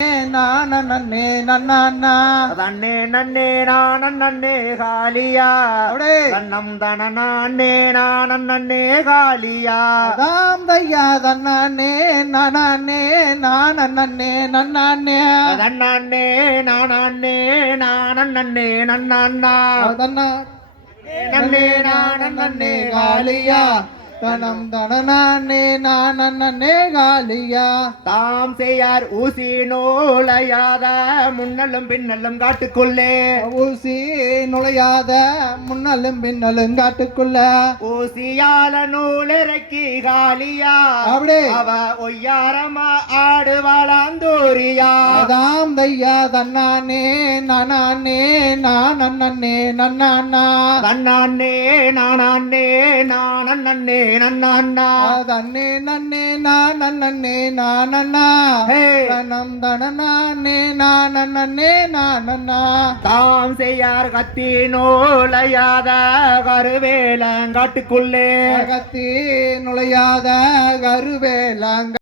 நன்னே நன்னா தன்னே நன்னே நன்னே காலியா தன்னம் தன நானே நன்னே காலியா தாம் தையா தன்னே நன்னே நன்னே நன்னானே தன்னே நானே நன்னே நன்னா நன்னே நன்னே காலியா தனம் தனநானே நன்னே காலியா தாம் செய்யார் ஊசி நூலையாத முன்னலும் பின்னலும் காட்டுக்குள்ளே ஊசி நுழையாத முன்னலும் பின்னலும் காட்டுக்குள்ள ஊசியால நூலிறக்கி காலியா அப்படி அவ ஒய்யாரமா ஆடு வாழாந்தோரியா தாம் தையா தன்னானே நன்னே நன்னானா தன்னானே நானே நன்னே நன்னா தன்னே நன்னே நன்னே நன்னா தனம் தனநானே நன்னே நன்னா தாம் செய்யார் கத்தி நூலையாத கருவேலங்காட்டுக்குள்ளே கத்தி நுழையாத கருவேலங்க